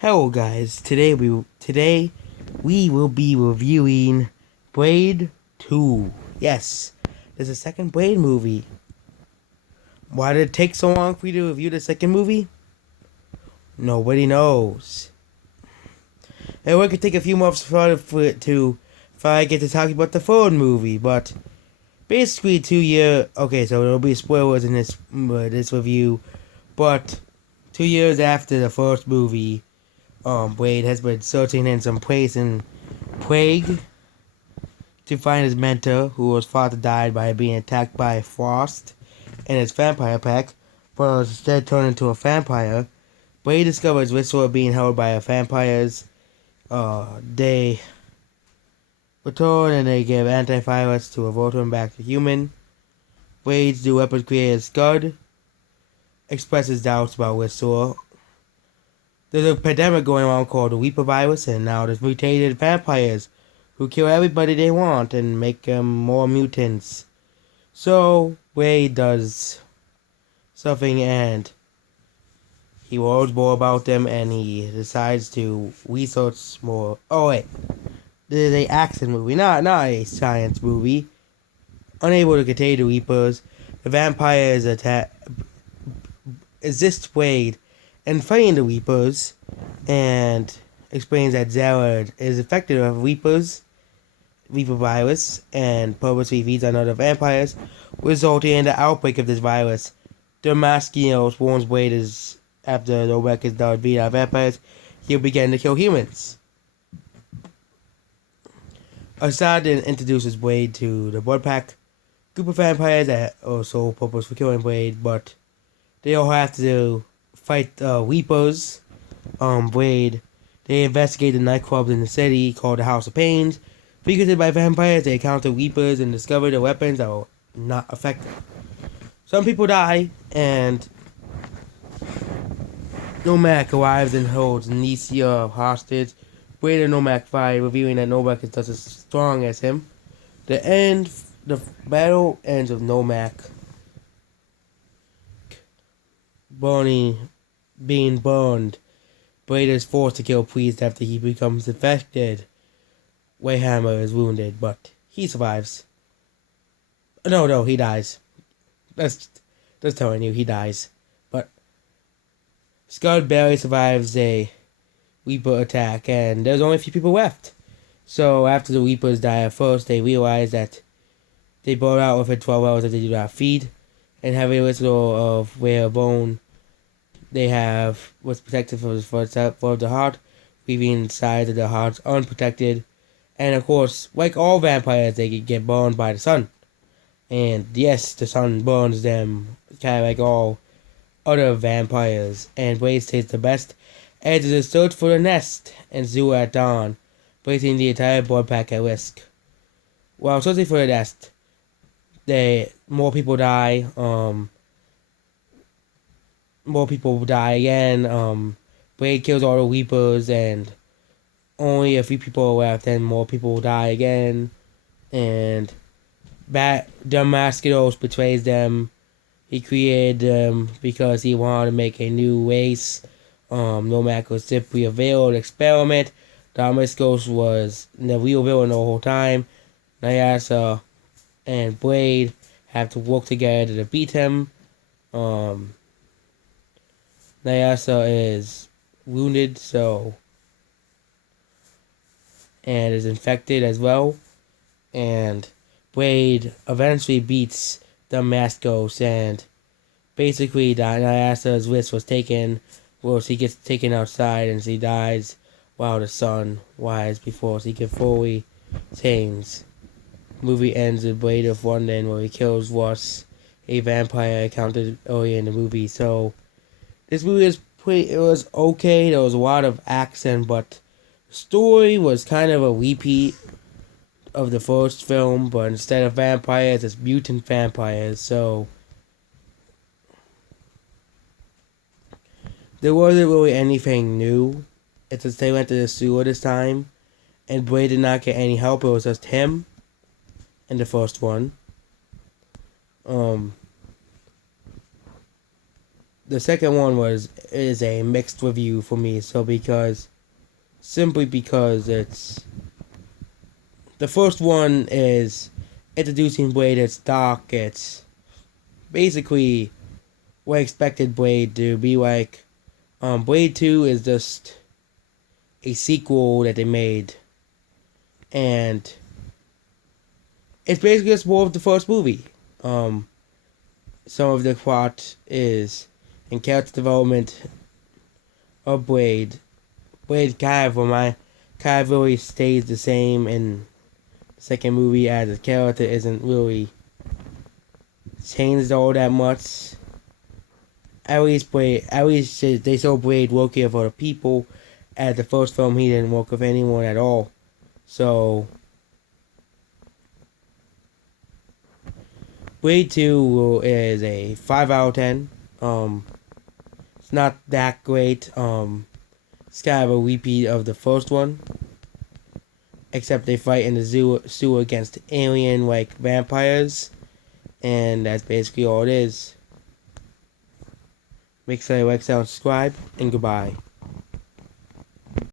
Hello guys, today we will be reviewing Blade 2. Yes, there's a second Blade movie. Why did it take so long for you to review the second movie? Nobody knows. It could take a few months for I get to talk about the third movie, but basically 2 year. Okay, so there'll be spoilers in this review, but 2 years after the first movie, Blade has been searching in some place in Prague to find his mentor, who was thought to die by being attacked by Frost and his vampire pack, but was instead turned into a vampire. Blade discovers Whistler being held by vampires. They return and they give antivirus to revert him back to human. Blade's new weapons creator Scud expresses doubts about Whistler. There's a pandemic going on called the Reaper virus, and now there's mutated vampires who kill everybody they want and make them more mutants. So Wade does something, and he learns more about them, and he decides to research more. Oh wait, this is a action movie, not a science movie. Unable to contain the Reapers, the vampires resist Wade and fighting the Reapers, and explains that Zara is infected with Reaper virus, and purposely feeds on other vampires, resulting in the outbreak of this virus. Damaskinos warns Wade is after Novak is done beating out vampires, he'll begin to kill humans. Assad then introduces Wade to the Blood Pack, group of vampires that are sole purpose for killing Wade, but they all have to fight Reapers. Blade. They investigate the nightclubs in the city called the House of Pains. Frequented by vampires, they encounter Reapers and discover the weapons that are not effective. Some people die, and Nomak arrives and holds Nicia hostage. Blade and Nomak fight, revealing that Nomak is just as strong as him. The battle ends with Nomak being burned. Blade is forced to kill Priest after he becomes infected. Wayhammer is wounded, but he survives. No, he dies. That's telling you, he dies. But Scud barely survives a Reaper attack, and there's only a few people left. So after the Reapers die at first, they realize that they burn out within 12 hours if they do not feed, and have a little of rare bone. They have what's protected for the heart, leaving inside of the heart unprotected. And of course, like all vampires, they get burned by the sun. And yes, the sun burns them, kind of like all other vampires. And Blade stays the best, as is a search for the nest and zoo at dawn, placing the entire blood pack at risk. While searching for the nest, more people die. More people die again. Blade kills all the Reapers, and only a few people are left, and more people die again. And Damaskinos betrays them. He created them because he wanted to make a new race. Nomak was simply a veiled experiment. Damaskinos was the real villain the whole time. Nyasa and Blade have to work together to beat him. Nyasa is wounded, and is infected as well. And Blade eventually beats Damaskinos, and basically Nyasa's wrist was taken. Well, she gets taken outside and she dies while the sun rises before she can fully change. The movie ends with Blade of London, where he kills Ross, a vampire encountered earlier in the movie. So this movie was okay. There was a lot of action, but the story was kind of a repeat of the first film, but instead of vampires, it's mutant vampires. So there wasn't really anything new. It's just they went to the sewer this time, and Blade did not get any help. It was just him in the first one. the second one is a mixed review for me. So simply because it's the first one is introducing Blade. It's dark. It's basically what I expected Blade to be like. Blade 2 is just a sequel that they made, and it's basically just more of the first movie. Some of the plot is in character development of Blade. Blade kind of really stays the same in the second movie, as his character isn't really changed all that much. At least they saw Blade working for the people. At the first film, he didn't work with anyone at all. So Blade 2 is a 5 out of 10. It's not that great. It's kind of a repeat of the first one. Except they fight in the zoo against alien like vampires. And that's basically all it is. Make sure you like, subscribe, and goodbye.